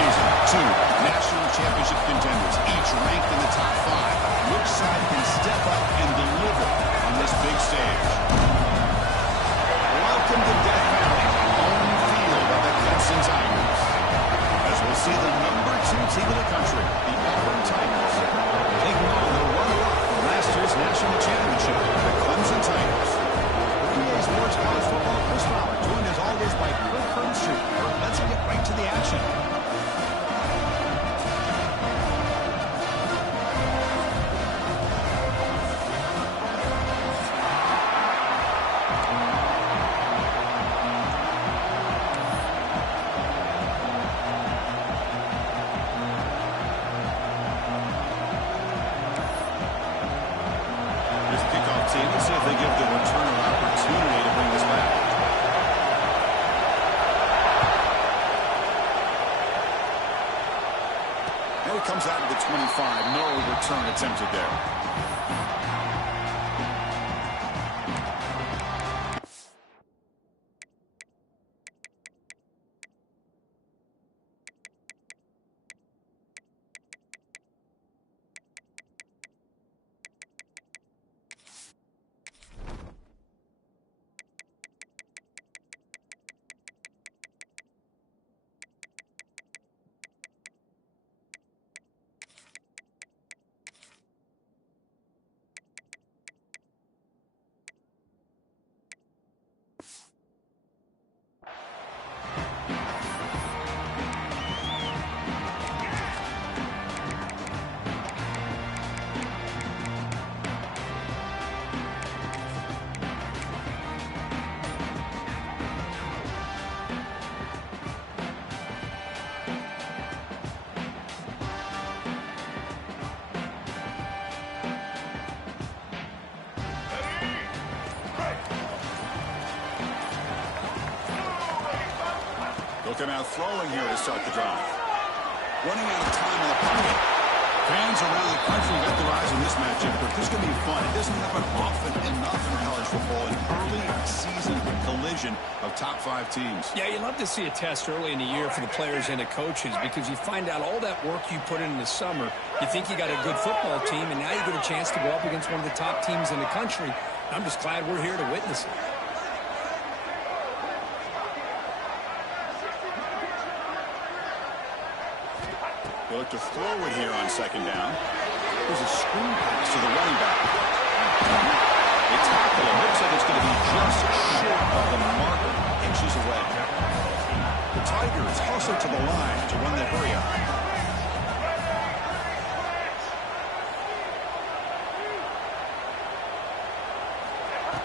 season. Two national championship contenders, each ranked in the top 5. Which side can step up and deliver on this big stage? Welcome to Death Valley, home field of the Clemson Tigers. As we'll see the number 2 team in the country, the Auburn Tigers, taking on the runner-up from last year's national championship, the Clemson Tigers. The EA Sports College Football Chris Fowler, joined as always by Kirk Herbstreit. Let's get right to the action. Let's see if they give the returner an opportunity to bring this back. And it comes out of the 25. No return attempted there. Looking out throwing here to start the drive. Running out of time in the pocket. Fans around the country got their eyes on this matchup, but this is going to be fun. It doesn't happen often enough in college football, an early season collision of top 5 teams. Yeah, you love to see a test early in the year for the players and the coaches because you find out all that work you put in the summer. You think you got a good football team, and now you get a chance to go up against one of the top teams in the country. I'm just glad we're here to witness it. They look to throw it here on second down. There's a screen pass to the running back. They tackle him. Looks like it's going to be just short of the marker, inches away. The Tigers hustle to the line to run the hurry up.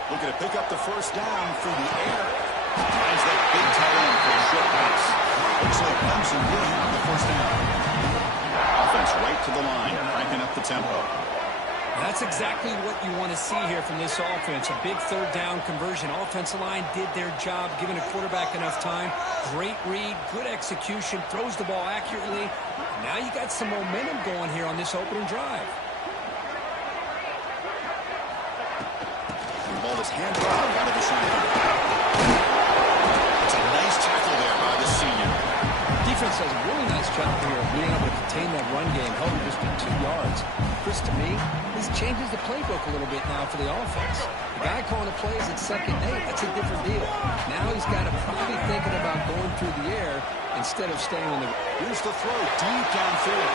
Looking to pick up the first down through the air. Finds that big tight end for a short pass. Looks like Clemson will have the first down. Offense right to the line, cranking up the tempo. That's exactly what you want to see here from this offense. A big third down conversion. Offensive line did their job, giving a quarterback enough time. Great read, good execution, throws the ball accurately. Now you got some momentum going here on this opening drive. The ball is handed off out of the shotgun. It's a nice tackle there by the senior. Defense does a really nice job here of being able to contain that run game, held it just to 2 yards. Chris, to me, this changes the playbook a little bit now for the offense. The guy calling the plays at 2nd and 8, that's a different deal. Now he's got to probably thinking about going through the air instead of staying in the... Here's the throw, deep downfield.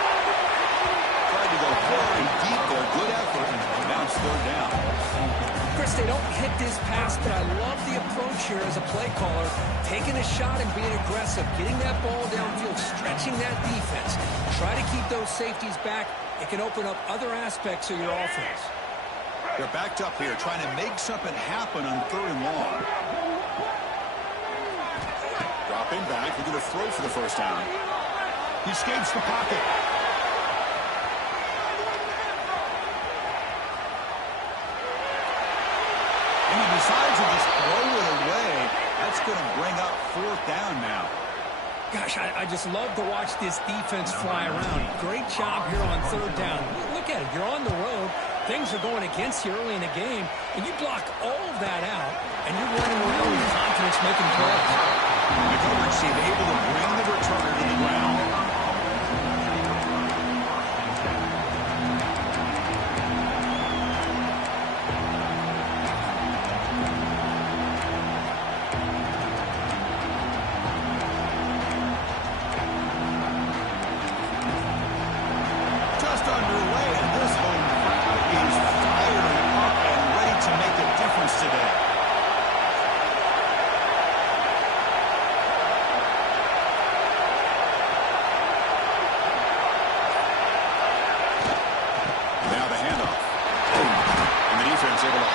Tried to go very deep there, good effort, and now it's third down. Chris, they don't hit this pass, but I love the approach here as a play caller. Taking a shot and being aggressive, getting that ball downfield, stretching that defense. Try to keep those safeties back. It can open up other aspects of your offense. They're backed up here, trying to make something happen on 3rd and long. Dropping back, looking to throw for the first down. He escapes the pocket. And he decides to just throw it away. That's going to bring up 4th down now. Gosh, I just love to watch this defense fly around. Great job here on 3rd down. Look at it. You're on the road. Things are going against you early in the game, and you block all of that out, and you're running around with confidence making plays. The coverage team able to bring the returner to the ground.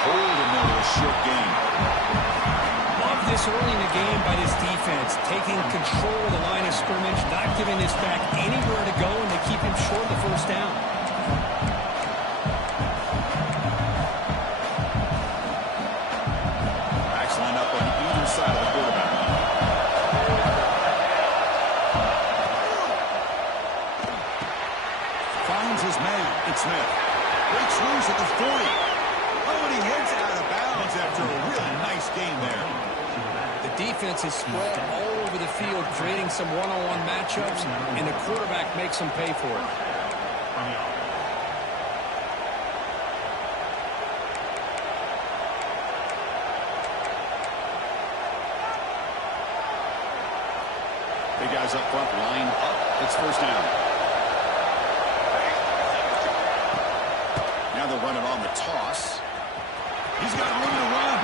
hold in there a short game. Love this early in the game by this defense, taking control of the line of scrimmage, not giving this back anywhere to go, and they keep him short of the first down. Backs line up on either side of the quarterback. Finds his man. It's Smith. Breaks loose at the 40. Oh, and he heads out of bounds after a really nice game there. The defense is spread all over the field, creating some one-on-one matchups, and the quarterback makes them pay for it. Big guys up front, line up. It's first down. Now they're running on the toss. He's got room to run.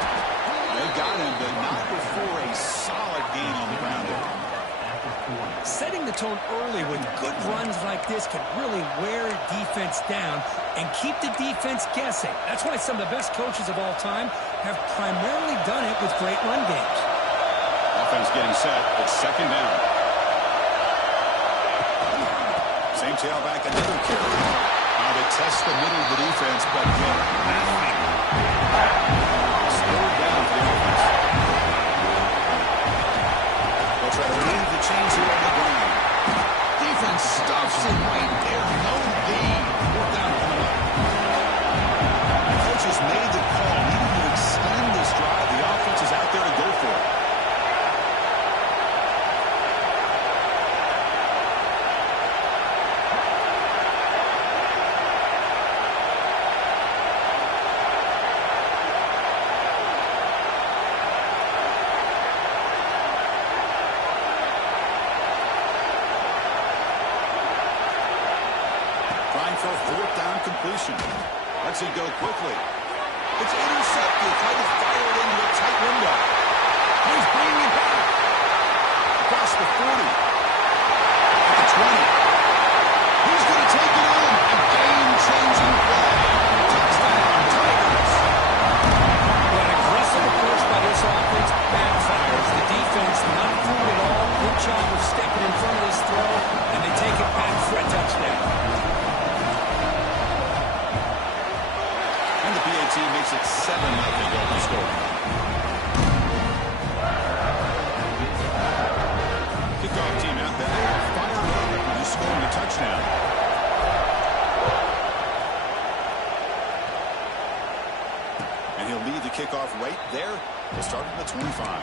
They got him, but not before a solid gain on the ground there. Setting the tone early with good runs like this can really wear defense down and keep the defense guessing. That's why some of the best coaches of all time have primarily done it with great run games. Offense getting set. It's second down. Same tailback, another carry. Now they test the middle of the defense, but get nothing. Slowed down for the offense. They'll try to lead the chains here on the ground. Defense stuffs it right there. No gain. Fourth down coming up. The coach has made the call. Needing to extend this drive. The offense is out there to go for it. For a fourth down completion. Lets it go quickly. It's intercepted. Tried to fire it into a tight window. He's bringing it back. Across the 40. At the 20. He's going to take it in. A game-changing play. Touchdown, Tigers. An aggressive approach by this offense backfires. The defense not fooled at all. Good job of stepping in front of this throw, and they take it back for a touchdown. PAT makes it 7-0 open score. Kickoff team out there. Fire up after just scoring a touchdown. And he'll lead the kickoff right there. We'll start at the 25.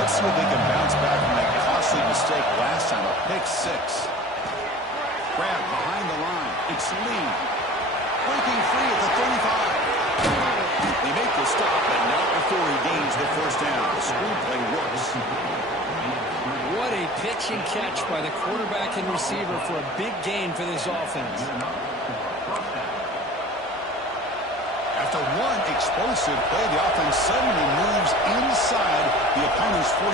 Let's see if they can bounce back from that costly mistake last time, a pick six. Grab behind the line. It's Lee. Breaking free at the 35. They make the stop, but not before he gains the first down. The screenplay works. What a pitch and catch by the quarterback and receiver for a big gain for this offense. After one explosive play, the offense suddenly moves inside the opponent's 45.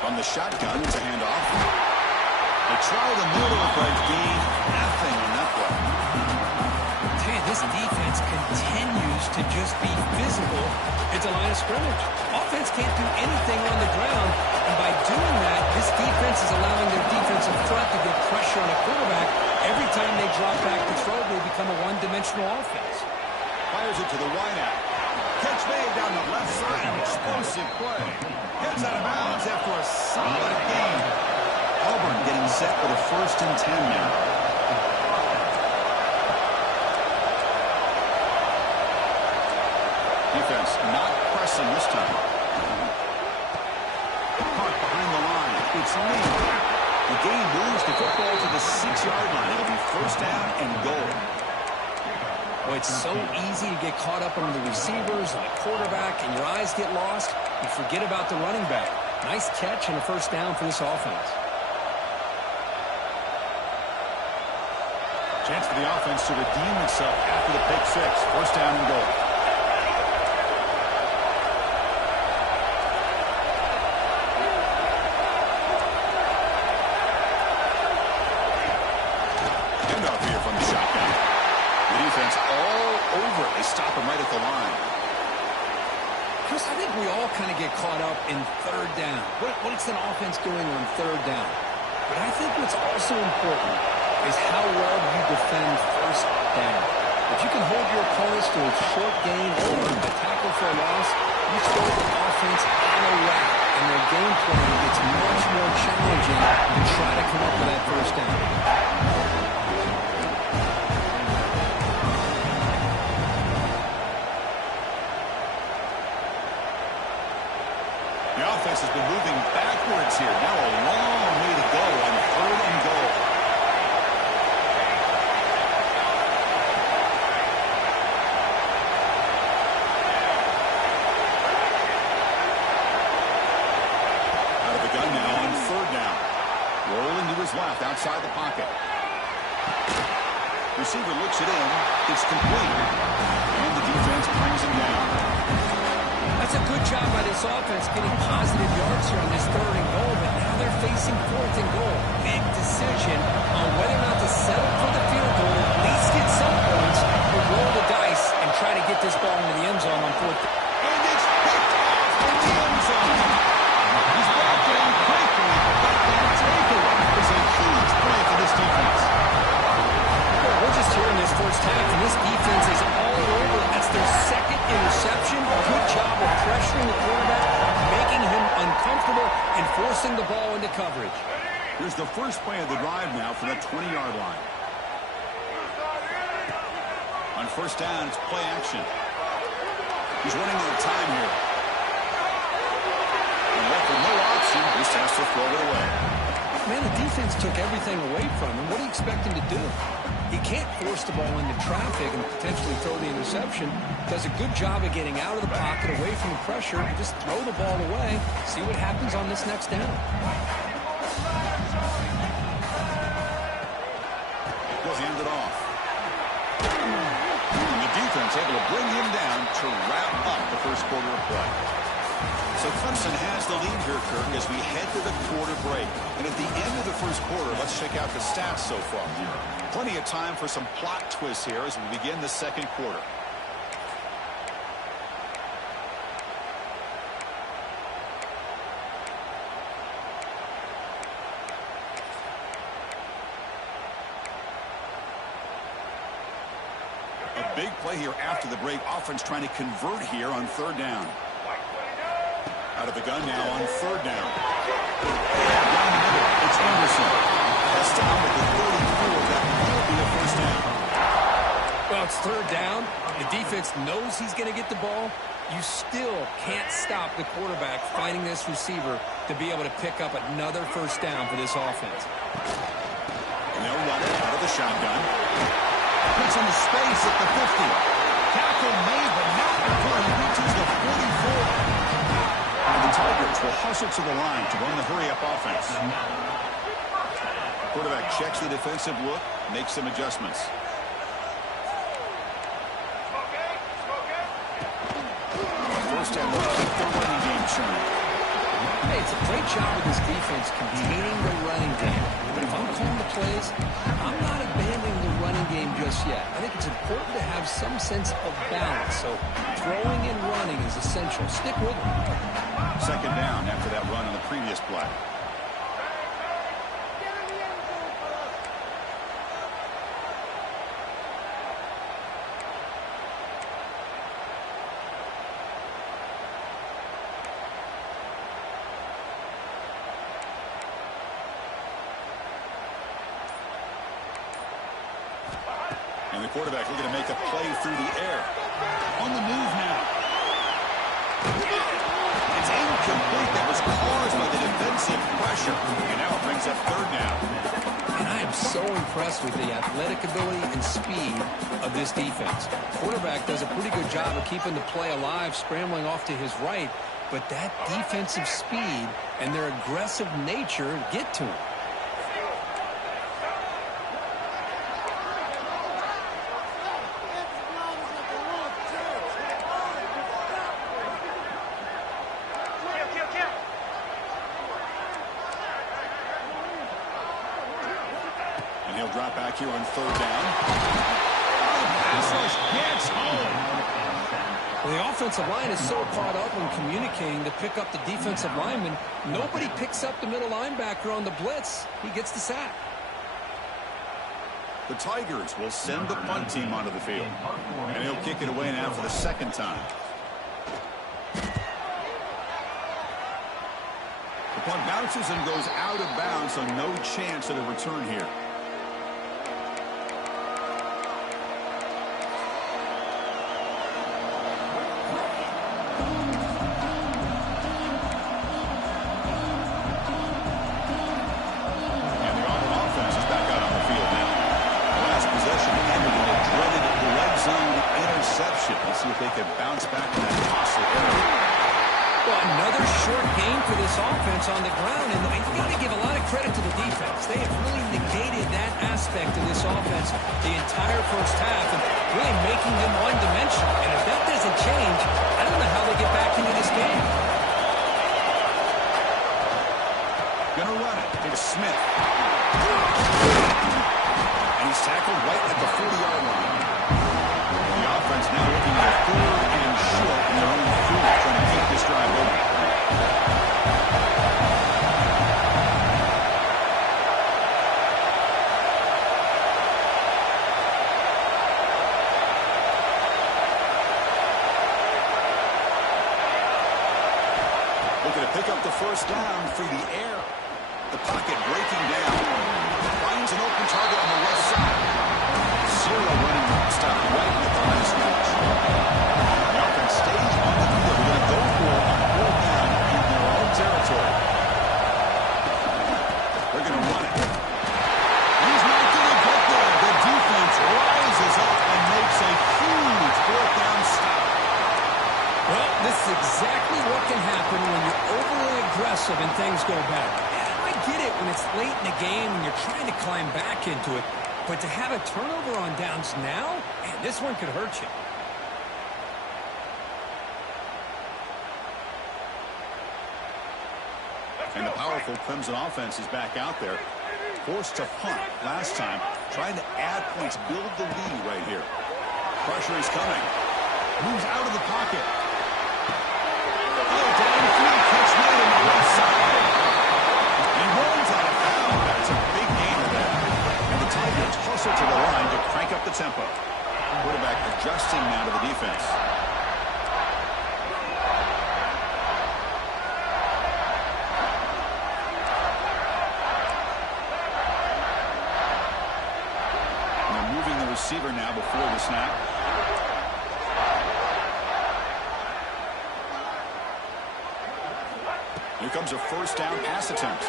From the shotgun, it's a handoff. They try the middle, but gain nothing on that play. Man, this defense continues to just be physical at the line of scrimmage. Offense can't do anything on the ground, and by doing that, this defense is allowing their defensive front to get pressure on a quarterback. Every time they drop back to throw, they become a one-dimensional offense. Fires it to the wideout. Catch made down the left side. An explosive play. Heads out of bounds after a solid game. Auburn getting set for the 1st and 10 now. Defense not pressing this time. Caught behind the line. It's Lee. The game moves the football to the 6-yard line. It'll be first down and goal. Well, it's so easy to get caught up on the receivers and the quarterback, and your eyes get lost. You forget about the running back. Nice catch and a first down for this offense. Chance for the offense to redeem itself after the pick six. First down and goal. Handoff here from the shotgun. The defense all over it. They stop him right at the line. Chris, I think we all kind of get caught up in third down. What's an offense doing on third down? But I think what's also important is how well you defend first down. If you can hold your opponents to a short gain or a tackle for a loss, you throw the offense out of whack, and their game plan gets much more challenging to try to come up with that first down. The offense has been moving backwards here. Now a long way to go on third and goal. Out of the gun now on third down. Rolling to his left outside the pocket. Receiver looks it in. It's complete. And the defense brings him down. That's a good job by this offense getting positive yards here on this third and goal, but now they're facing fourth and goal. Big decision on whether or not to settle for the field goal, at least get some points, or roll the dice and try to get this ball into the end zone on fourth. And it's picked off in the end zone. He's brought down quickly, but that takeaway is a huge play for this defense. Well, we're just here in this first half, and this defense is all over. That's their second interception. Good job of pressuring the quarterback, making him uncomfortable, and forcing the ball into coverage. Here's the first play of the drive now from the 20-yard line. On first down, it's play action. He's running out of time here. And left with no option, just has to throw it away. Man, the defense took everything away from him. What do you expect him to do? He can't force the ball into traffic and potentially throw the interception. Does a good job of getting out of the pocket, away from the pressure, and just throw the ball away. See what happens on this next down. He'll hand it off. And the defense able to bring him down to wrap up the first quarter of play. So Clemson has the lead here, Kirk, as we head to the quarter break. And at the end of the first quarter, let's check out the stats so far. Plenty of time for some plot twists here as we begin the second quarter. A big play here after the break. Offense trying to convert here on third down. Out of the gun now on third down. Down the middle, it's Anderson. That's down at the 34. That will be a first down. Well, it's third down. The defense knows he's going to get the ball. You still can't stop the quarterback finding this receiver to be able to pick up another first down for this offense. And they'll run it out of the shotgun. Puts in the space at the 50. Tackle made, but not before he reaches the 44. And the Tigers will hustle to the line to run the hurry-up offense. Quarterback checks the defensive look, makes some adjustments. First and we'll keep the running game churning. Hey, it's a great job with this defense containing the running game. But if I'm calling the plays, I'm not abandoning the running game just yet. I think it's important to have some sense of balance. So throwing and running is essential. Stick with it. Second down after that run on the previous play. And the quarterback looking to make a play through the air. On the move now. It's incomplete. That was caused by the defensive pressure. And now it brings up third down. impressed with the athletic ability and speed of this defense. Quarterback does a pretty good job of keeping the play alive, scrambling off to his right, but that defensive speed and their aggressive nature get to him. He'll drop back here on third down. The pass rush gets home. Well, the offensive line is so caught up in communicating to pick up the defensive lineman. Nobody picks up the middle linebacker on the blitz. He gets the sack. The Tigers will send the punt team onto the field. And he'll kick it away now for the second time. The punt bounces and goes out of bounds, so no chance at a return here. See if they can bounce back in that costly area. Well, another short game for this offense on the ground, and you've got to give a lot of credit to the defense. They have really negated that aspect of this offense the entire first half and really making them one-dimensional. And if that doesn't change, I don't know how they get back into this game. Gonna run it. It's Smith. And he's tackled right at the 40-yard line. The offense now looking at a third and short in their own 3, trying to keep this drive going. Looking to pick up the first down through the air. The pocket breaking down. Finds an open target on the left side. Zero running stop right at the line of scrimmage. The offense stays on the field. They're going to go for it on 4th down in their own territory. They're going to run it. He's not going to get there. The defense rises up and makes a huge 4th down stop. Well, this is exactly what can happen when you're overly aggressive and things go bad. I get it when it's late in the game and you're trying to climb back into it. But to have a turnover on downs now, man, this one could hurt you. And the powerful Clemson offense is back out there. Forced to punt last time. Trying to add points, build the lead right here. Pressure is coming. Moves out of the pocket. Oh, downfield catch made on the left side. He rolls out of bounds. That's a big gain there. And the Tigers hustle to the line to crank up the tempo. Quarterback adjusting now to the defense. And they're moving the receiver now before the snap. Here comes a first down pass attempt.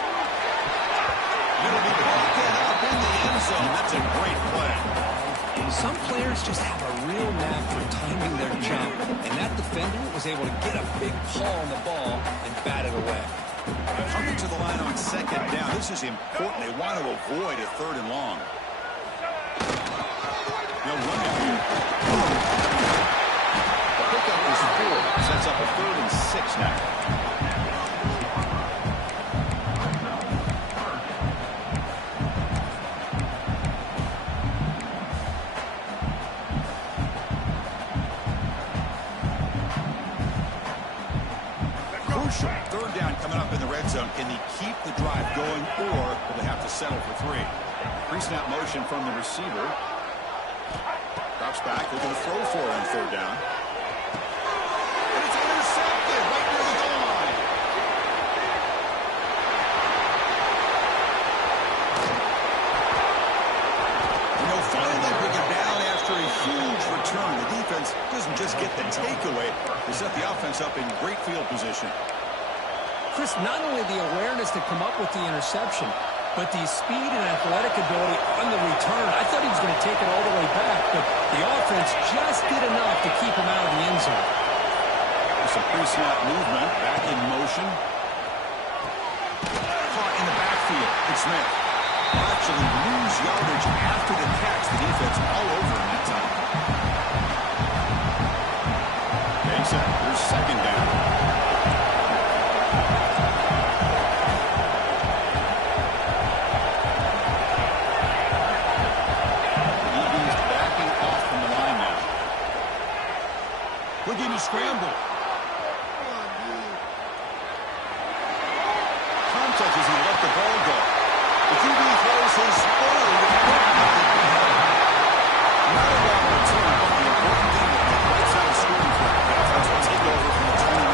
It'll be pocket up in the end zone. That's a great play. Some players just have a real knack for timing their jump, and that defender was able to get a big pull on the ball and bat it away. Coming to the line on second down. This is important. They want to avoid a 3rd and long. They'll run it here. The pickup is 4. Sets up a 3rd and 6 now. Crucial 3rd down coming up in the red zone. Can they keep the drive going, or will they have to settle for 3? Pre-snap motion from the receiver. Drops back, looking to throw for it on 3rd down. And it's intercepted right near the goal line. And they'll finally bring it down after a huge return. The defense doesn't just get the takeaway, they set the offense up in great field position. Chris, not only the awareness to come up with the interception, But the speed and athletic ability on the return, I thought he was going to take it all the way back, but the offense just did enough to keep him out of the end zone. Some pre-snap movement, back in motion. Caught in the backfield. It's Smith. Actually lose yardage after the catch. The defense all over him that time. Takes it. Here's second down. DB's backing off from the line now. We're getting a scramble. Contact as he let the ball go. The QB throws his third. Not a long return, but the important thing is the right side of scoring for the offense will take over from the 29.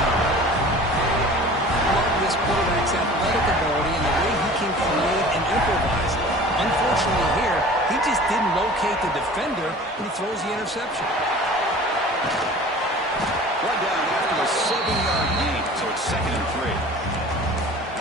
I love this quarterback's athletic ability and the way he can create and improvise. Unfortunately here, he just didn't locate the defender when he throws the interception. Right down after a 7-yard gain, so it's 2nd and 3.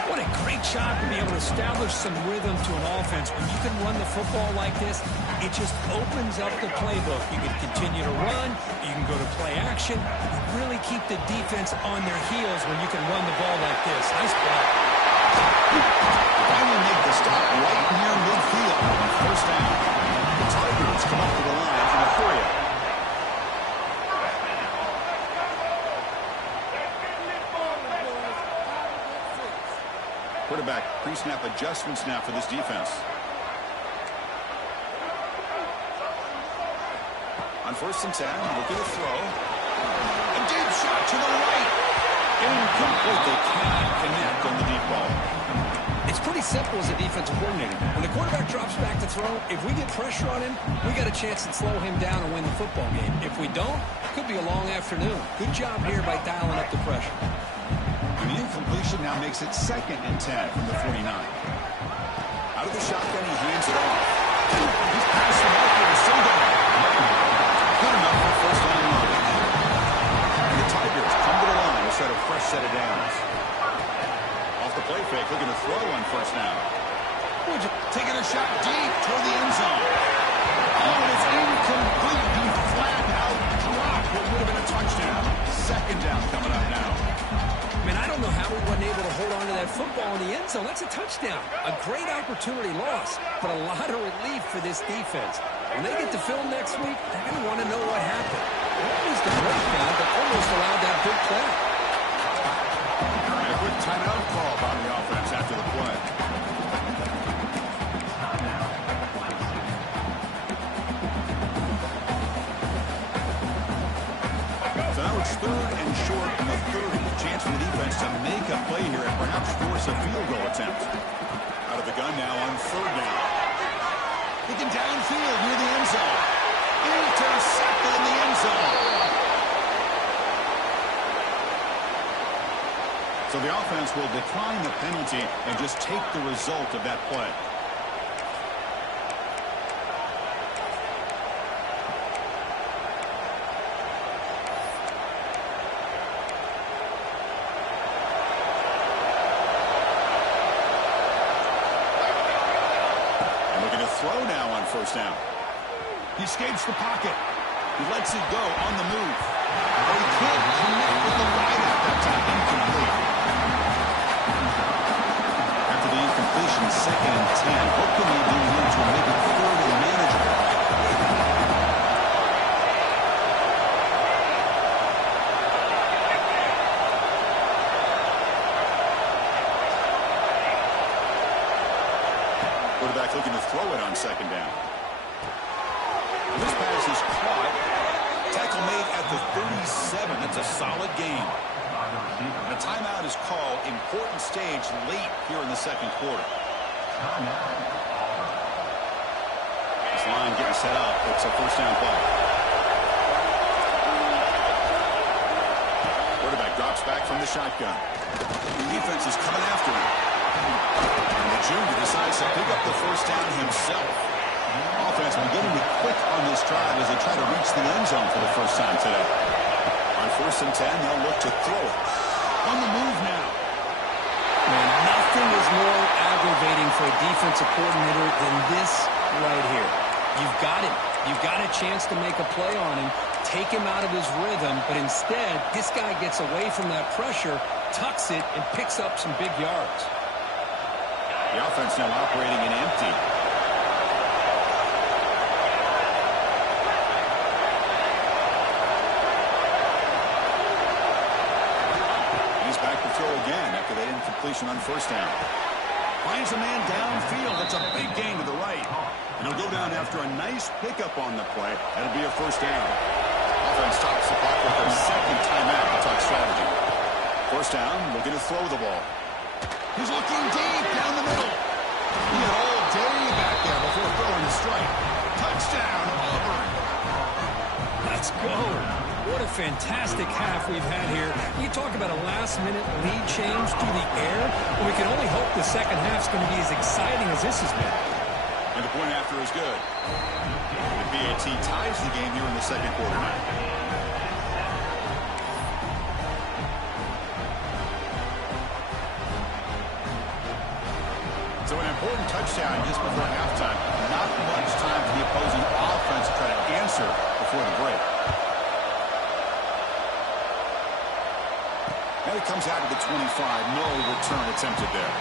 What a great job to be able to establish some rhythm to an offense. When you can run the football like this, it just opens up the playbook. You can continue to run. You can go to play action. You really keep the defense on their heels when you can run the ball like this. Nice play. Finally make the stop right near midfield on 1st down. The Tigers come up to the line for the 3. Quarterback pre-snap adjustments now for this defense. On 1st and 10, look at the throw. A deep shot to the right. Incomplete. They cannot connect on the deep ball. It's pretty simple as a defensive coordinator. When the quarterback drops back to throw, if we get pressure on him, we got a chance to slow him down and win the football game. If we don't, it could be a long afternoon. Good job here by dialing up the pressure. The incompletion now makes it 2nd and 10 from the 49. Out of the shotgun, he hands it off. He's past the marker and still going. Good enough for 1st down yardage. And the Tigers come to the line to set a fresh set of downs. Off the play fake, looking to throw on 1st down. Taking a shot deep toward the end zone. Oh, and it's incomplete. He flat out dropped what would have been a touchdown. 2nd down coming up now. Man, I don't know how we wasn't able to hold on to that football in the end zone. That's a touchdown. A great opportunity lost, but a lot of relief for this defense. When they get to film next week, they're going to want to know what happened. What was the breakdown that almost allowed that big play? And a quick timeout call by the offense after the play. So now it's 3rd and short from the 30. Chance for the defense to make a play here and perhaps force a field goal attempt. Out of the gun now on 3rd down. Looking downfield near the end zone. Intercepted in the end zone. So the offense will decline the penalty and just take the result of that play. Throw now on 1st down. He escapes the pocket. He lets it go on the move. But he can't connect with the wideout that time. Incomplete. After the incompletion, 2nd and 10. What can they do here to make it 3rd and manageable? Quarterback looking to throw it on 2nd down. This pass is caught. Tackle made at the 37. That's a solid gain. A timeout is called. Important stage late here in the 2nd quarter. This line getting set up. It's a 1st down play. Quarterback drops back from the shotgun. Defense is coming after him. And the junior decides to pick up the 1st down himself. Offense beginning to quick on this drive as they try to reach the end zone for the first time today. On 1st and 10, they'll look to throw it. On the move now. Man, nothing is more aggravating for for a defensive coordinator than this right here. You've got him. You've got a chance to make a play on him, take him out of his rhythm, but instead, this guy gets away from that pressure, tucks it, and picks up some big yards. The offense now operating in empty. He's back to throw again after that incompletion on first down. Finds a man downfield. That's a big gain to the right. And he'll go down after a nice pickup on the play. That'll be a first down. Offense stops the clock with their second timeout to talk strategy. First down, looking to throw the ball. He's looking deep down the middle. He had all day back there before throwing the strike. Touchdown, Auburn. Let's go. What a fantastic half we've had here. You talk about a last-minute lead change through the air, and we can only hope the second half's going to be as exciting as this has been. And the point after is good. The BAT ties the game here in the second quarter now. So an important touchdown just before halftime. Not much time for the opposing offense to try to answer before the break. And it comes out to the 25. No return attempted there.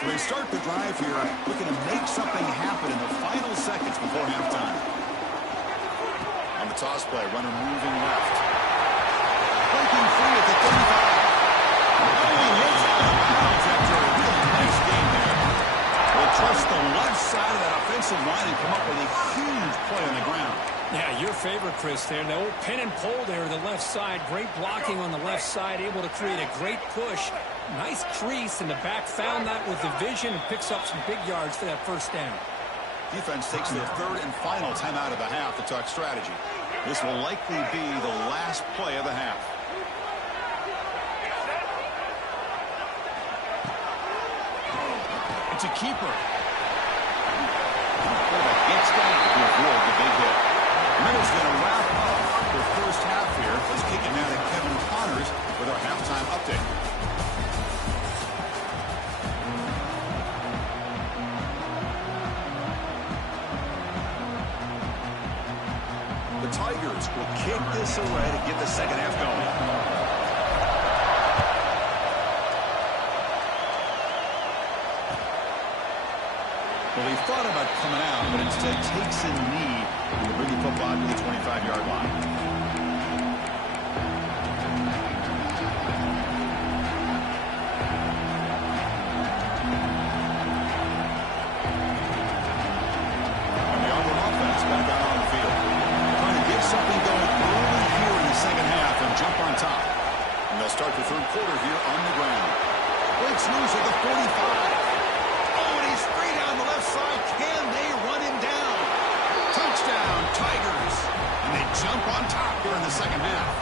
So they start the drive here, looking to make something happen in the final seconds before halftime. On the toss play, runner moving left. Breaking free at the 35. Oh, he hits out of bounds after a really nice game there. Will trust the left side of that offensive line and come up with a huge play on the ground. Yeah, your favorite, Chris, there. The old pin and pull there to the left side. Great blocking on the left side, able to create a great push. Nice crease in the back, found that with the vision and picks up some big yards for that first down. Defense takes their third and final timeout of the half to talk strategy. This will likely be the last play of the half. It's a keeper. Quarterback gets down to avoid the big hit. Miller's going to wrap up the first half here. Let's kick it now to Kevin Connors with our halftime update. The Tigers will kick this away to get the second half going. Well, he thought about coming out, but instead takes a knee and will bring the football to the 25-yard line. And the Auburn offense back out on the field. Trying to get something going early here in the second half and jump on top. And they'll start the third quarter here on the ground. Breaks loose at the 45. Straight down the left side. Can they run him down? Touchdown, Tigers. And they jump on top here in the second half.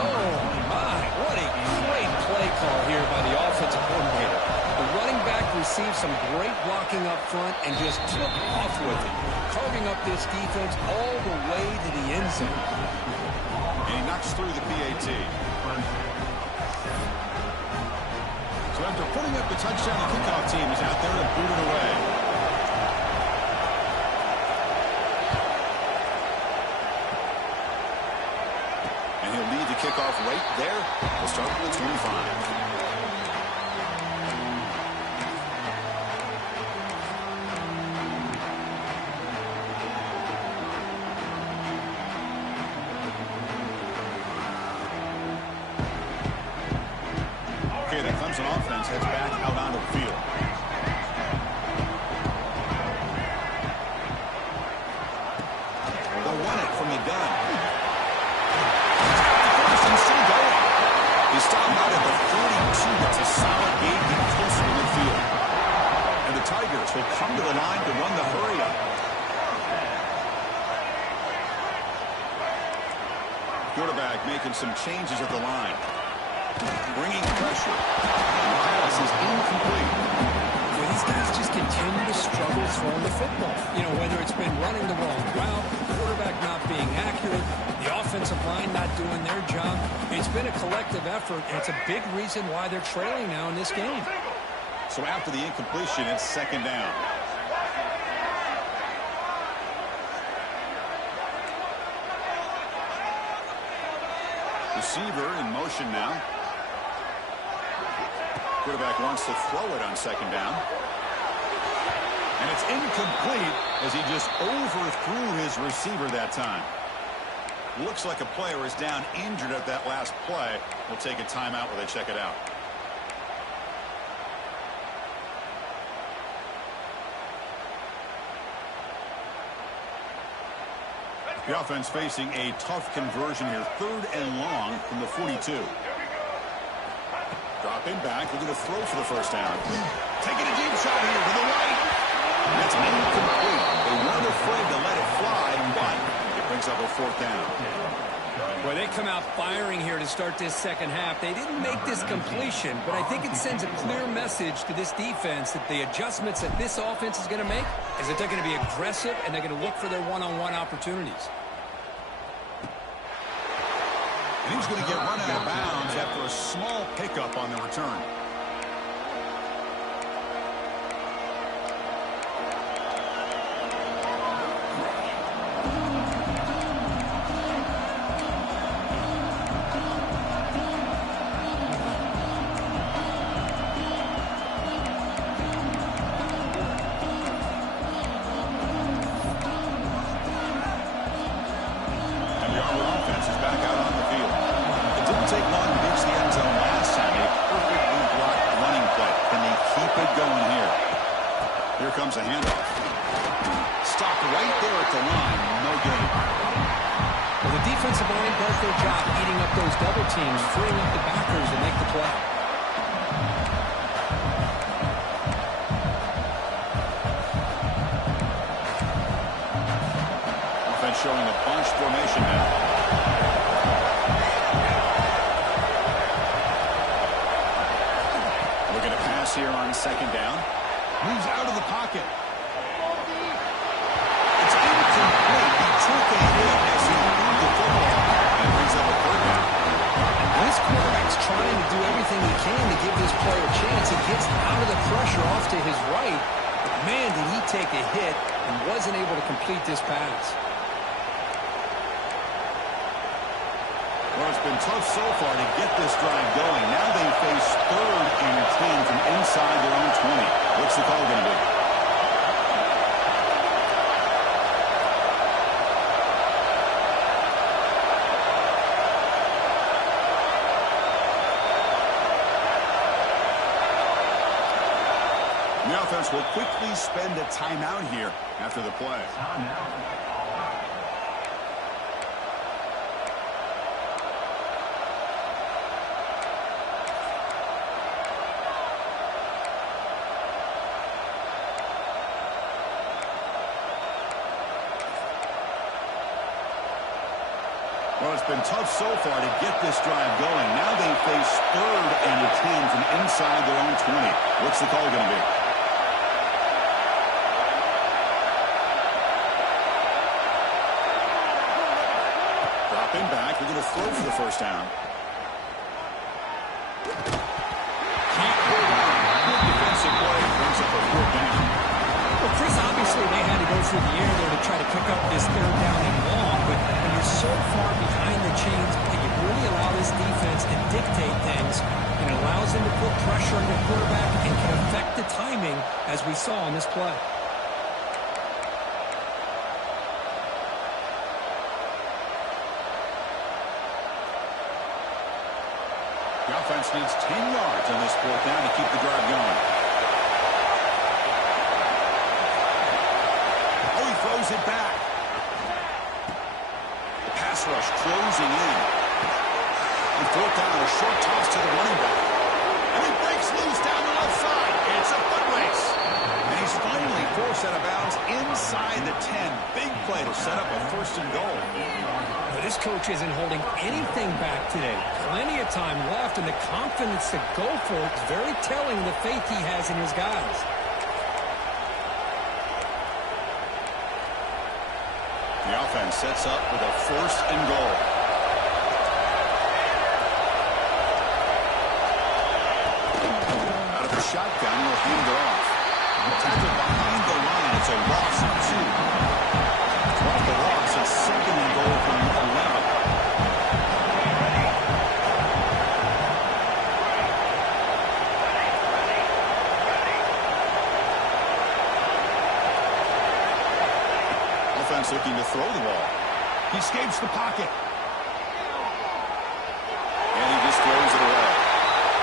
Oh, my. What a great play call here by the offensive coordinator. The running back received some great blocking up front and just took off with it, carving up this defense all the way to the end zone. And he knocks through the PAT. So after putting up the touchdown, the kickoff team is out there to boot it away. And he'll lead the kickoff right there. We'll start with the 25. Okay, the Clemson offense heads back out onto the field. They'll run it from the gun. And still going. He stopped out at the 42. That's a solid gain getting closer to midfield. And the Tigers will come to the line to run the hurry-up. quarterback making some changes at the line. Bringing pressure. The pass is incomplete. Well, these guys just continue to struggle throwing the football. You know, whether it's been running the wrong route, quarterback not being accurate, the offensive line not doing their job. It's been a collective effort, and it's a big reason why they're trailing now in this game. So after the incompletion, it's second down. Receiver in motion now. Quarterback wants to throw it on second down. And it's incomplete as he just overthrew his receiver that time. Looks like a player is down injured at that last play. We'll take a timeout while they check it out. The offense facing a tough conversion here. 3rd and long from the 42. Dropping back, looking to throw for the first down. Taking a deep shot here to the right. That's incomplete. They weren't afraid to let it fly, but it brings up a 4th down. Well, they come out firing here to start this second half. They didn't make this completion, but I think it sends a clear message to this defense that the adjustments that this offense is going to make is that they're going to be aggressive and they're going to look for their one-on-one opportunities. And he's going to get run out of bounds after a small pickup on the return. A handoff. Stopped right there at the line. No gain. Well, the defensive line does their job eating up those double teams, freeing up the backers to make the play. Offense showing a bunch formation now. Looking to pass here on second down. Moves out of the pocket. It's incomplete. He took a hit as he moved the football. And it brings up a 3rd down. This quarterback's trying to do everything he can to give this player a chance. He gets out of the pressure off to his right. But man, did he take a hit and wasn't able to complete this pass. Well, it's been tough so far to get this drive going. Now they face 3rd and 10 from inside their own 20. What's the call going to be? The offense will quickly spend a timeout here after the play. Well, it's been tough so far to get this drive going. Now they face 3rd and 10 from inside their own 20. What's the call going to be? Dropping back. They're going to throw for the first down. Can't hold on. Good defensive play. Brings up a 4th down. Well, Chris, obviously they had to go through the air there to try to pick up this 3rd down and long, but when you're so far behind the chains, you really allow this defense to dictate things, and it allows them to put pressure on the quarterback and can affect the timing, as we saw on this play. The offense needs 10 yards on this 4th down to keep the drive going. Throws it back. The pass rush closing in. And 4th down, a short toss to the running back. And he breaks loose down the left side. It's a foot race. And he's finally forced out of bounds inside the 10. Big play to set up a first and goal. But this coach isn't holding anything back today. Plenty of time left, and the confidence to go for it is very telling of the faith he has in his guys. The offense sets up with a first and goal. Out of the shotgun, he'll hand it off. Tackled behind the line. It's a loss of 2. Brought the loss, a second and goal from 11. Offense looking to throw the ball. He escapes the pocket. And he just throws it away.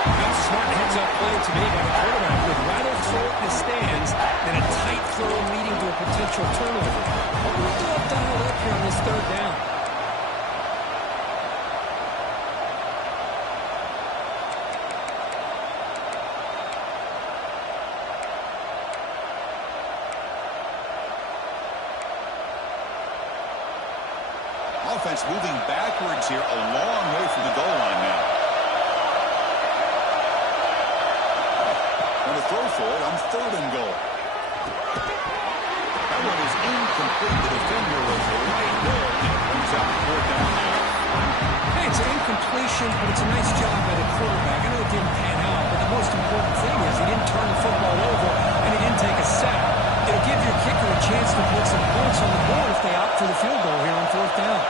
That's smart heads-up play to me by the quarterback. Would rather throw it in the stands than a tight throw leading to a potential turnover. But we're still dialed up here on this third down. Offense moving backwards here, a long way from the goal line now. Going to throw for it on third and goal. That one is incomplete. The defender was right there, and it brings out fourth down now. Hey, it's an incompletion, but it's a nice job by the quarterback. I know it didn't pan out, but the most important thing is he didn't turn the football over, and he didn't take a sack. It'll give your kicker a chance to put some points on the board if they opt for the field goal here on fourth down.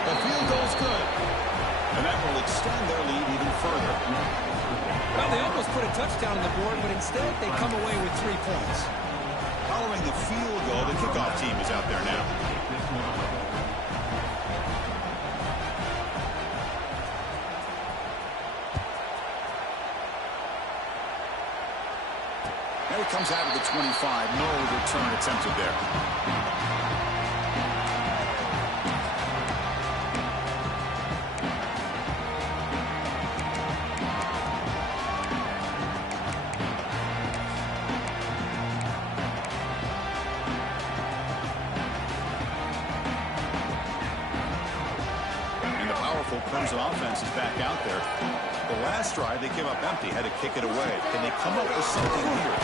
The field goal's good. And that will extend their lead even further. Well, they almost put a touchdown on the board, but instead they come away with 3 points. Following the field goal, the kickoff team is out there now. And it comes out of the 25. No return attempted there. Clemson offense is back out there. The last drive, they came up empty, had to kick it away. Can they come up with something here?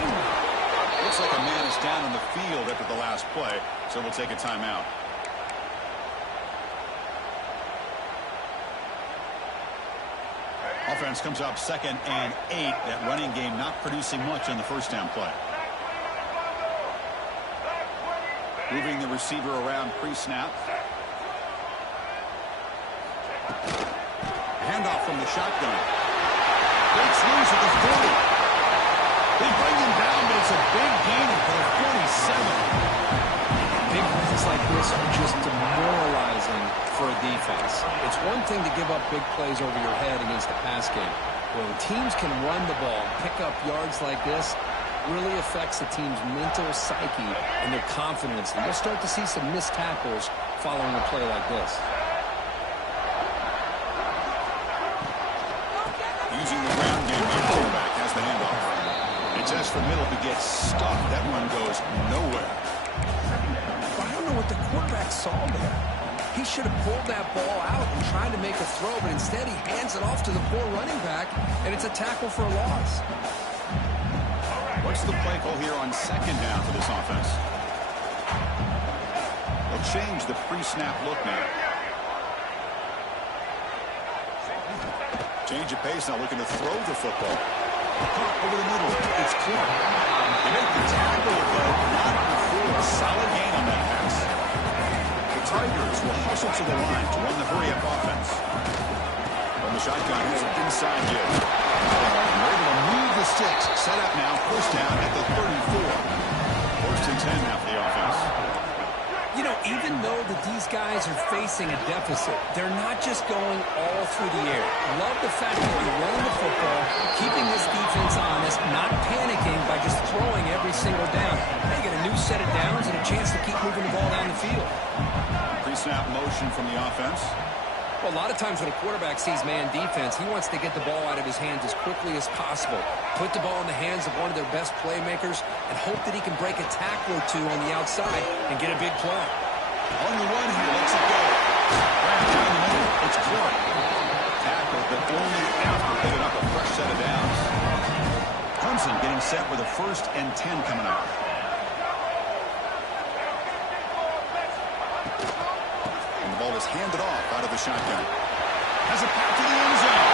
Looks like a man is down on the field after the last play, so we'll take a timeout. Offense comes up 2nd and 8. That running game not producing much on the first down play. Moving the receiver around pre-snap. Handoff from the shotgun. Breaks loose at the 40. They bring him down, but it's a big gain for the 47. Big wins like this are just demoralizing for a defense. It's one thing to give up big plays over your head against the pass game. When teams can run the ball and pick up yards like this, really affects the team's mental psyche and their confidence. And you'll start to see some missed tackles following a play like this. Using the ground game, the quarterback has the handoff. He tests the middle to get stuck. That one goes nowhere. I don't know what the quarterback saw there. He should have pulled that ball out and tried to make a throw, but instead he hands it off to the poor running back, and it's a tackle for a loss. What's the play call here on second down for this offense? They'll change the pre-snap look now. Change of pace now, looking to throw the football. Caught over the middle. It's clear. They make the tackle, but not before a solid gain on that pass. The Tigers will hustle to the line to run the hurry-up offense. From the shotgun, here's an inside give. They're able to move the sticks. Set up now, first down at the 34. First and 10 now for the offense. You know, even though these guys are facing a deficit, they're not just going all through the air. Love the fact that they're running the football, keeping this defense honest, not panicking by just throwing every single down. They get a new set of downs and a chance to keep moving the ball down the field. Pre-snap motion from the offense. Well, a lot of times when a quarterback sees man defense, he wants to get the ball out of his hands as quickly as possible, put the ball in the hands of one of their best playmakers, and hope that he can break a tackle or two on the outside and get a big play. On the run here, lets it go. Right down the middle, it's Clark. Tackle, but only after picking up a fresh set of downs. Clemson getting set with a 1st and 10 coming up. Is handed off out of the shotgun. Has a pass to the end zone.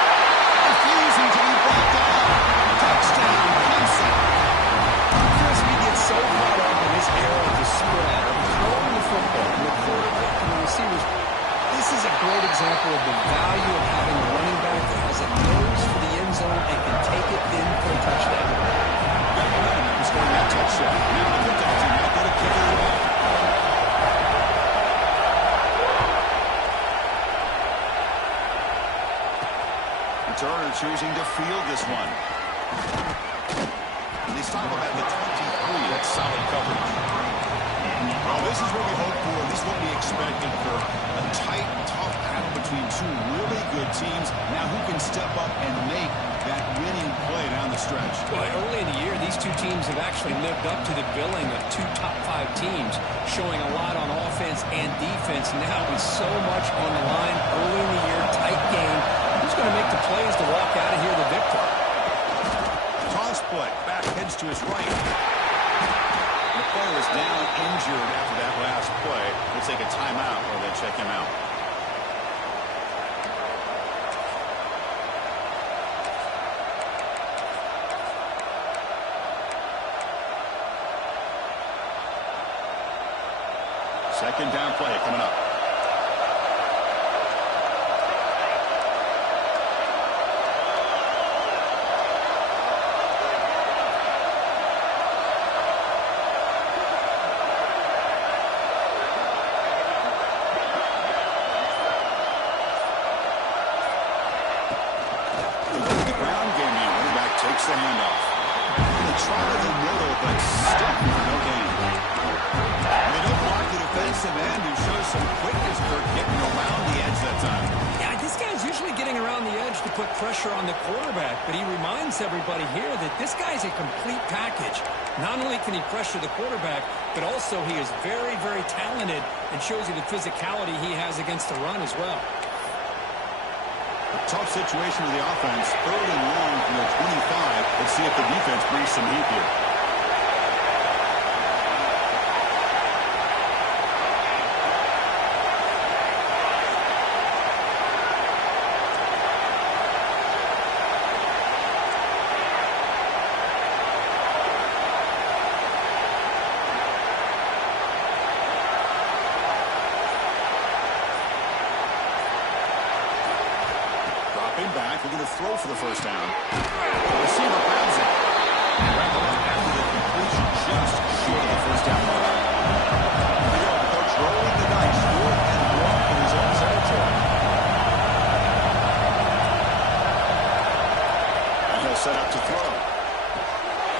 Refusing to be brought down. Touchdown, Clemson. Chris, we get so caught up in this era of the spread, of throwing the football, and the quarterback and the receivers. This is a great example of the value of having a running back that has a nose for the end zone and can take it in for a touchdown. Got momentum after scoring that touchdown. Now the football team might go to kick it away. Turner choosing to field this one. And they stop him at the 23. That's solid coverage. Well, this is what we hope for. This is what we expected for a tight, tough battle between two really good teams. Now who can step up and make that winning play down the stretch? Well, early in the year, these two teams have actually lived up to the billing of two top 5 teams, showing a lot on offense and defense. Now with so much on the line early in the year, tight game. Who's going to make the plays to walk out of here the victor? Toss play. Back heads to his right. The player is down injured after that last play. We'll take a timeout or they check him out. Second down play coming up. Takes the handoff. They try to the middle, but still no gain. They don't block the defensive end, who shows some quickness for getting around the edge that time. Yeah, this guy's usually getting around the edge to put pressure on the quarterback, but he reminds everybody here that this guy's a complete package. Not only can he pressure the quarterback, but also he is very, very talented and shows you the physicality he has against the run as well. Tough situation with the offense. 3rd and long from the 25. Let's see if the defense brings some heat here. Back, we're going to throw for the 1st down. The receiver grabs it. Wrapped up after the completion, just short of the 1st down line. Here we go, coach rolling the dice, 4th and 1 in his own territory. And he'll set up to throw.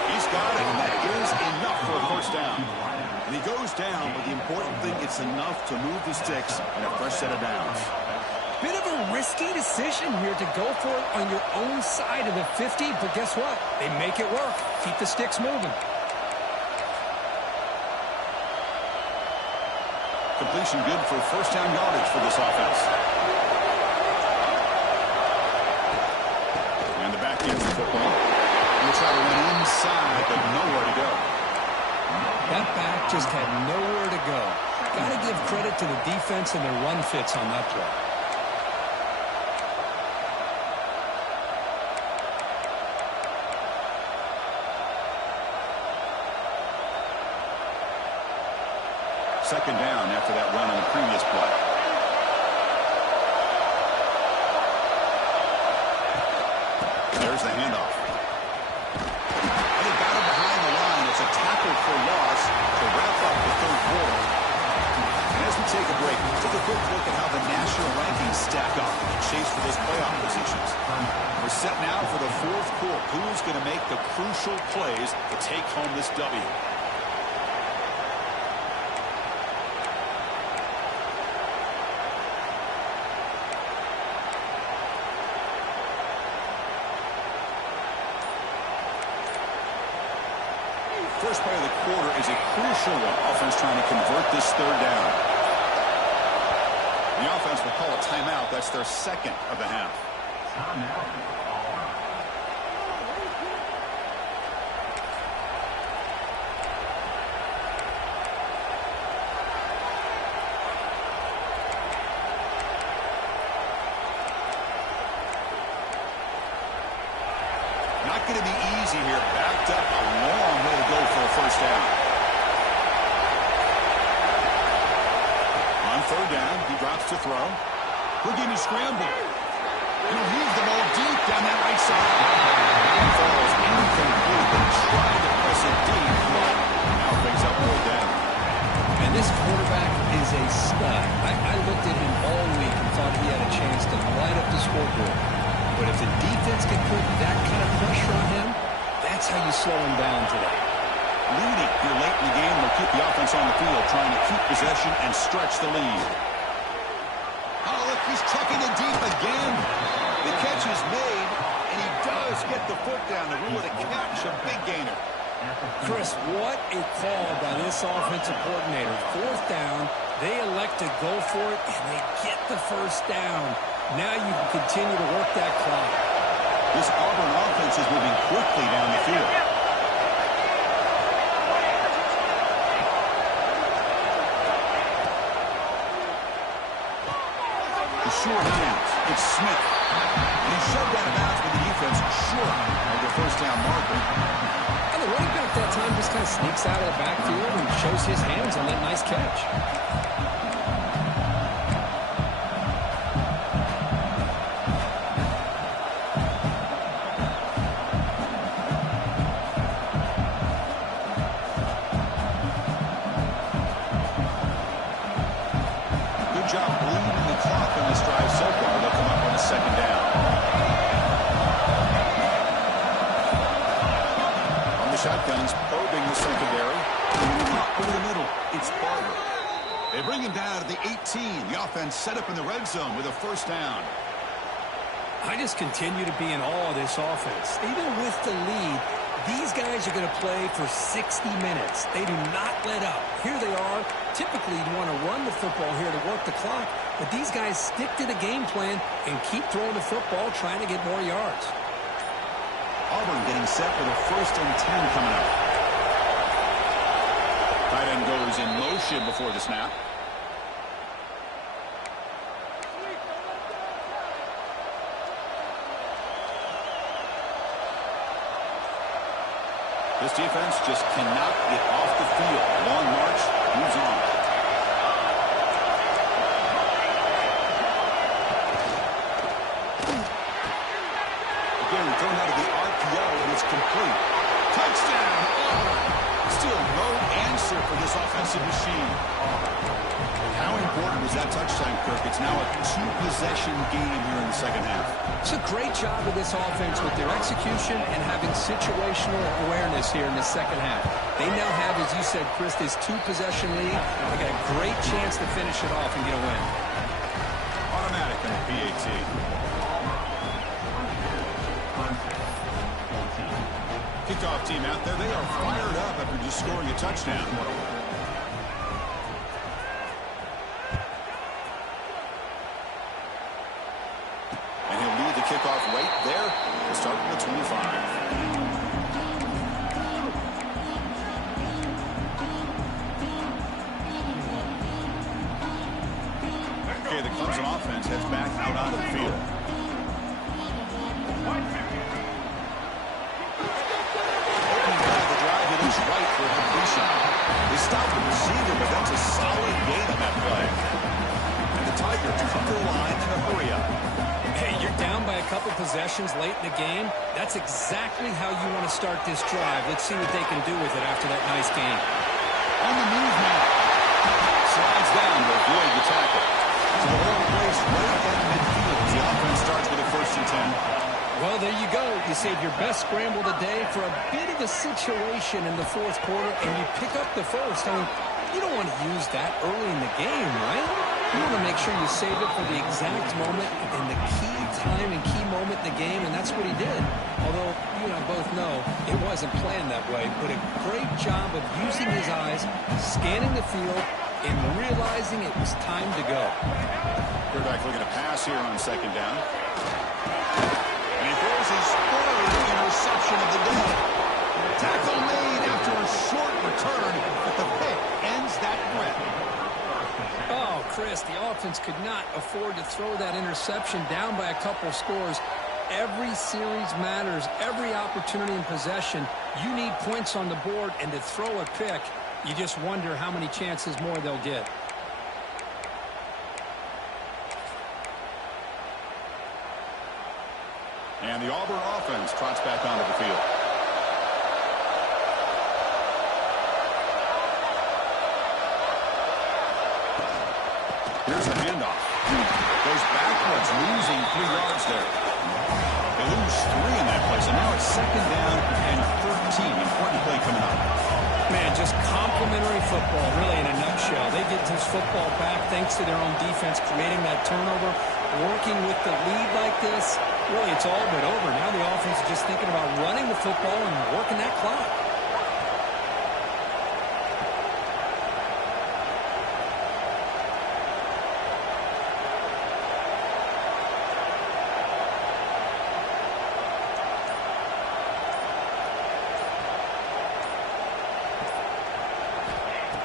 He's got it, and that is enough for a 1st down. And he goes down, but the important thing, it's enough to move the sticks and a fresh set of downs. Bit of a risky decision here to go for it on your own side of the 50, but guess what? They make it work. Keep the sticks moving. Completion good for 1st down yardage for this offense. And the back gets the football. He'll try to run inside, but nowhere to go. That back just had nowhere to go. Got to give credit to the defense and their run fits on that play. Second down after that run on the previous play. There's the handoff. And they got him behind the line. It's a tackle for loss to wrap up the 3rd quarter. And as we take a break, we'll take a quick look at how the national rankings stack up in the chase for those playoff positions. We're set now for the 4th quarter. Who's going to make the crucial plays to take home this W? first play of the quarter is a crucial one. Offense trying to convert this third down. The offense will call a timeout. That's their second of the half. Not going to be easy here. Backed up a long way to go for a first down. On third down, he drops to throw. Houdini scramble. And he'll heave the ball deep down that right side. Falls incomplete, but trying to press it deep. But now brings up fourth down. And this quarterback is a stud. I looked at him all week and thought he had a chance to light up the scoreboard. But if the defense can put that kind of pressure on him, that's how you slow him down today. Leading here late in the game will keep the offense on the field, trying to keep possession and stretch the lead. Oh, look, he's chucking it deep again. The catch is made, and he does get the foot down to rule it a catch, a big gainer. Chris, what a call by this offensive coordinator. Fourth down, they elect to go for it, and they get the first down. Now you can continue to work that clock. This Auburn offense is moving quickly down the field. The short hands. It's Smith. And he's shoved out of bounds with the defense short of the first down marker. And the running back that time just kind of sneaks out of the backfield and shows his hands on that nice catch. Shotguns probing the secondary. Over the middle, it's Barber. They bring him down to the 18. The offense set up in the red zone with a first down. I just continue to be in awe of this offense. Even with the lead, these guys are going to play for 60 minutes. They do not let up. Here they are. Typically, you want to run the football here to work the clock, but these guys stick to the game plan and keep throwing the football, trying to get more yards. Auburn getting set for the 1st and 10 coming up. Tight end goes in motion before the snap. This defense just cannot get off the field. Long march, moves on. Thrown out of the RPO, and it's complete. Touchdown, Auburn. Still no answer for this offensive machine. How important was that touchdown, Kirk? It's now a 2-possession game here in the second half. It's a great job of this offense with their execution and having situational awareness here in the second half. They now have, as you said, Chris, this 2-possession lead. They got a great chance to finish it off and get a win. Automatic in the PAT. Kickoff team out there. They are fired up after just scoring a touchdown. And he'll lead the kickoff right there to start from the 25. Okay, the Clemson offense heads back out onto the field. Right for completion. They stopped the receiver, but that's a solid gain on that play. And the Tigers cut their line in a hurry up. Hey, you're down by a couple possessions late in the game. That's exactly how you want to start this drive. Let's see what they can do with it after that nice game. On the move now. Slides down to avoid the tackle. To the whole place right at midfield as the offense starts with a 1st and 10. Well, there you go. You save your best scramble today for a bit of a situation in the 4th quarter, and you pick up the first. I mean, you don't want to use that early in the game, right? You want to make sure you save it for the exact moment and the key time and key moment in the game, and that's what he did. Although, you and I both know it wasn't planned that way, but a great job of using his eyes, scanning the field, and realizing it was time to go. Quarterback looking to pass here on second down. And he throws his third interception of the day. Tackle made after a short return, but the pick ends that threat. Oh, Chris, the offense could not afford to throw that interception down by a couple of scores. Every series matters. Every opportunity in possession, you need points on the board, and to throw a pick, you just wonder how many chances more they'll get. And the Auburn offense trots back onto the field. Here's the handoff. Goes backwards, losing 3 yards there. They lose 3 in that play, so now it's second down and 13. Important play coming up. Man, just complimentary football, really, in a nutshell. They get this football back thanks to their own defense, creating that turnover, working with the lead like this. Really, it's all but over. Now the offense is just thinking about running the football and working that clock.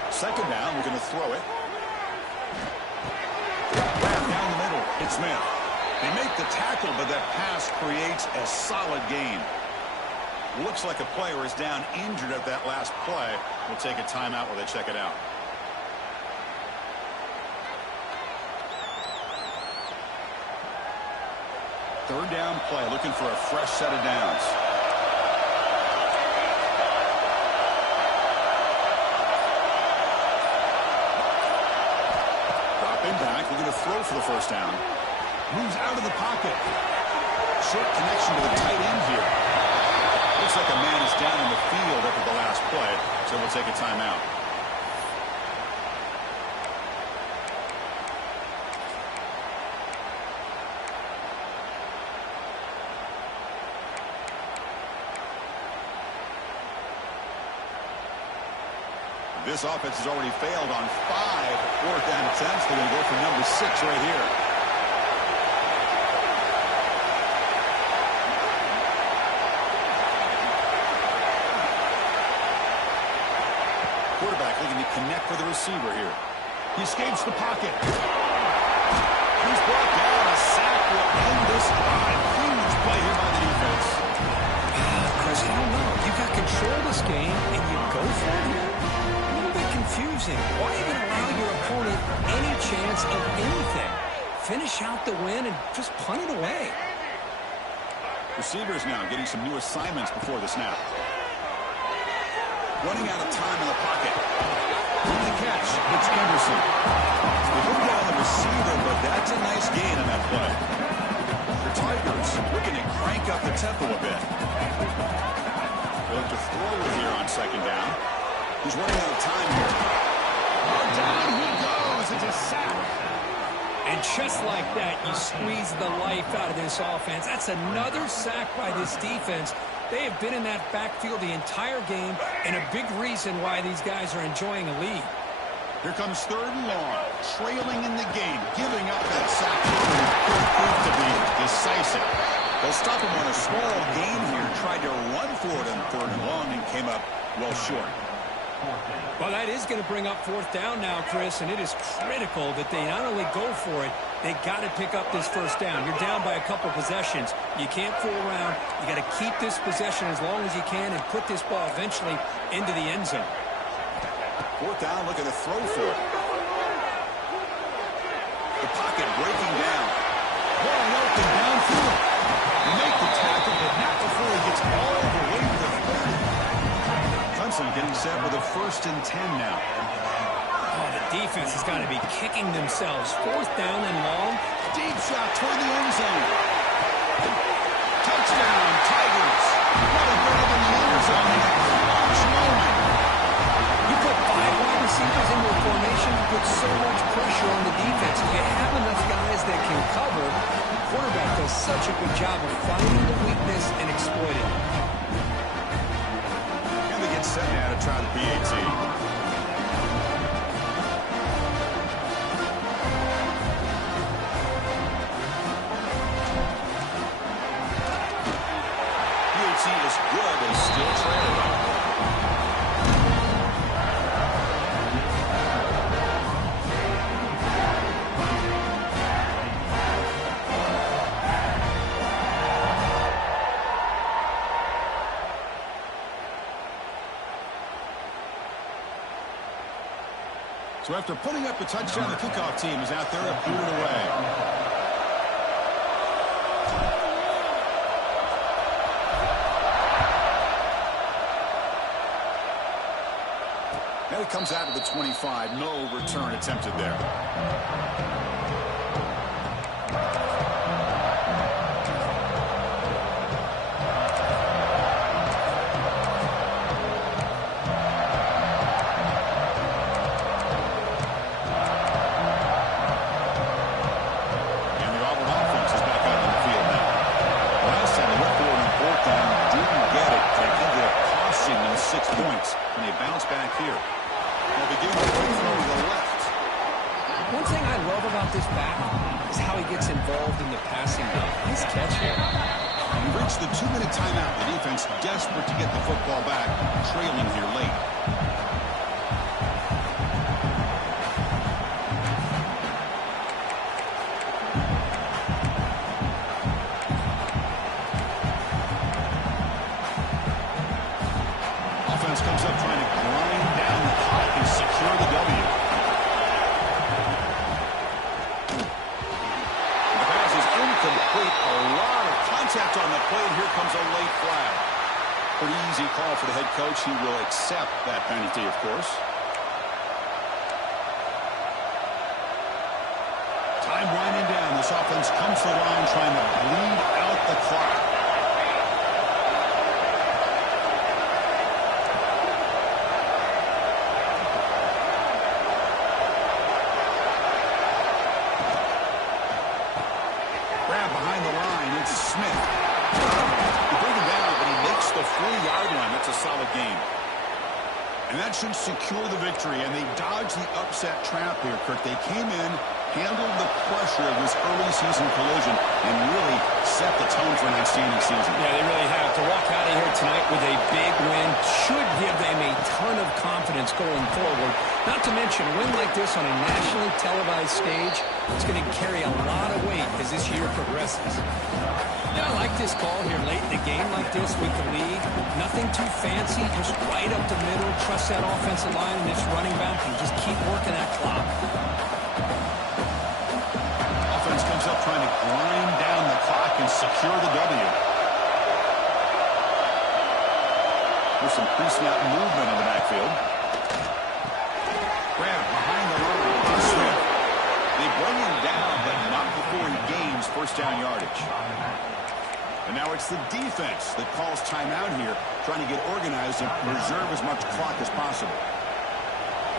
Second down, we're going to throw it. Back down the middle, it's Smith. They make the tackle, but that pass creates a solid gain. Looks like a player is down injured at that last play. We'll take a timeout while they check it out. Third down play, looking for a fresh set of downs. Back, we're going to throw for the first down. Moves out of the pocket. Short connection to the tight end here. Looks like a man is down in the field after the last play, so we'll take a timeout. This offense has already failed on 5 fourth down attempts. They're going to go for number 6 right here. Quarterback looking to connect for the receiver here. He escapes the pocket. He's brought down. A sack will end this drive. Huge play here by the defense. Chris, I don't know. You've got control of this game, and you go for it here? Confusing. Why even allow your opponent any chance of anything? Finish out the win and just punt it away. Receivers now getting some new assignments before the snap. Running out of time in the pocket. With the catch, it's Anderson. They look down the receiver, but that's a nice gain on that play. The Tigers looking to crank up the tempo a bit. They look to throw it here on second down. He's running out of time here. Oh, down he goes. It's a sack. And just like that, you squeeze the life out of this offense. That's another sack by this defense. They have been in that backfield the entire game, and a big reason why these guys are enjoying a lead. Here comes third and long. Trailing in the game. Giving up that sack could prove to be decisive. They'll stop him on a small gain here. Tried to run for it on third and long and came up well short. Well, that is going to bring up fourth down now, Chris, and it is critical that they not only go for it, they got to pick up this first down. You're down by a couple possessions. You can't fool around. You got to keep this possession as long as you can and put this ball eventually into the end zone. Fourth down, looking to throw for it. The pocket breaking down. Wide open downfield. Make the tackle, but not before he gets all the way to the 30. Clemson getting set with a 1st and 10 now. Oh, the defense has got to be kicking themselves. Fourth down and long. Deep shot toward the end zone. Touchdown, Tigers. What a grab in the end zone in a clutch moment. You put 5 wide receivers into a formation, you put so much pressure on the defense. So after putting up a touchdown, the kickoff team is out there to boot it away. Now he comes out of the 25. No return attempted there. The 2-minute timeout. The defense desperate to get the football back, trailing here late. Offense comes up trying to grind down the clock and secure the W. The pass is incomplete. A lot of contact on the play, and here comes a late flag. Pretty easy call for the head coach. He will accept that penalty, of course. Time winding down. This offense comes to the line trying to bleed out the clock. Grab behind the line. It's Smith. He bring him down, but he makes the 3-yard line. That's a solid game. And that should secure the victory. And they dodged the upset trap here, Kirk. They came in, handled the pressure of this early season collision, and really set the tone for an outstanding season. Yeah, they really have. To walk out of here tonight with a big win should give them a ton of confidence going forward. Not to mention, a win like this on a nationally televised stage, it's going to carry a lot of weight as this year progresses. Yeah, I like this call here late in the game like this with the lead. Nothing too fancy, just right up the middle. Trust that offensive line and this running back and just keep working that clock. Offense comes up trying to grind down the clock and secure the W. There's some pre-snap movement in the backfield. Grab behind the line. Smith. They bring him down, but not before he gains first down yardage. And now it's the defense that calls timeout here, trying to get organized and preserve as much clock as possible.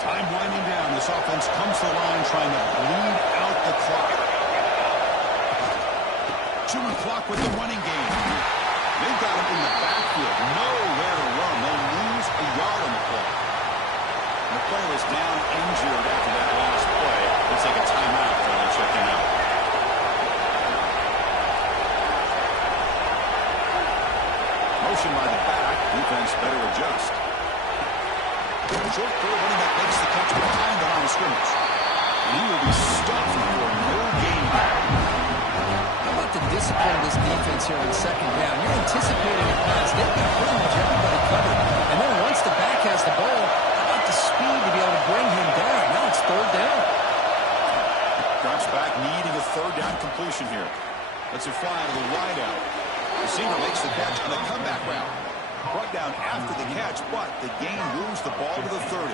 Time winding down. This offense comes to the line trying to bleed out the clock. Chewing clock with the running game. They've got him in the backfield. Nowhere to run. They'll lose a yard on the play. The player is down injured after that last play. Let's take a timeout while they check him out. Motion by the back. Defense better adjust. Short throw, running back makes the catch behind the line of scrimmage. And he will be stuffed for no gain. How about the discipline of this defense here on second down? You're anticipating a pass. They've got pretty much everybody covered. And then once the back has the ball, how about the speed to be able to bring him down? Now it's third down. Drops back, needing a third down completion here. Let's it fly to the wide out. Receiver makes the catch on the comeback route. Brought down after the catch, but the gain moves the ball to the 30.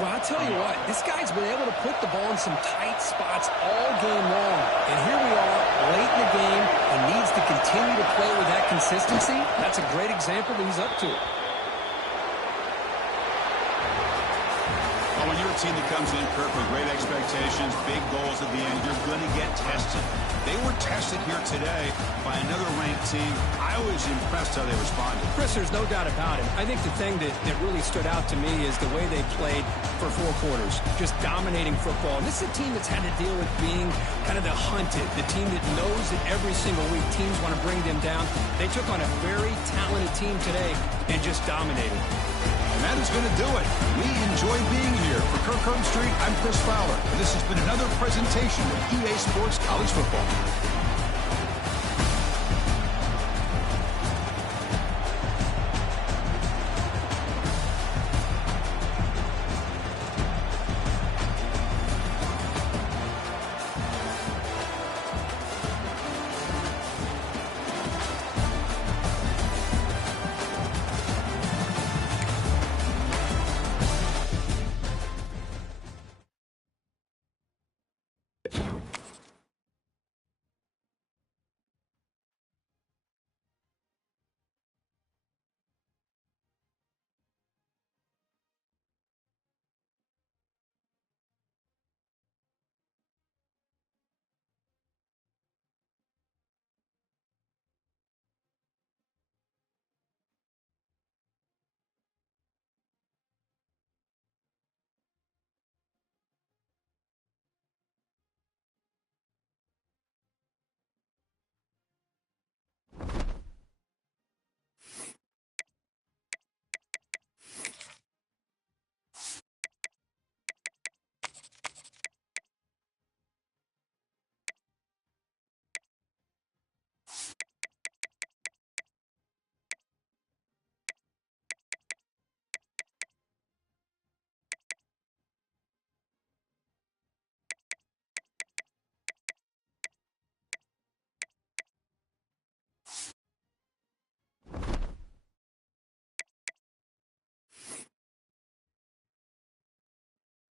Well, I'll tell you what, this guy's been able to put the ball in some tight spots all game long. And here we are, late in the game, and needs to continue to play with that consistency. That's a great example that he's up to it. Well, when you're a team that comes in, Kirk, with great expectations, big goals at the end, you're going to get tested. They were tested here today by another ranked team. I was impressed how they responded. Chris, there's no doubt about it. I think the thing that really stood out to me is the way they played for 4 quarters, just dominating football. And this is a team that's had to deal with being kind of the hunted, the team that knows that every single week teams want to bring them down. They took on a very talented team today and just dominated. And that is going to do it. We enjoy being here. For Kirk Herbstreit, I'm Chris Fowler. And this has been another presentation of EA Sports College Football.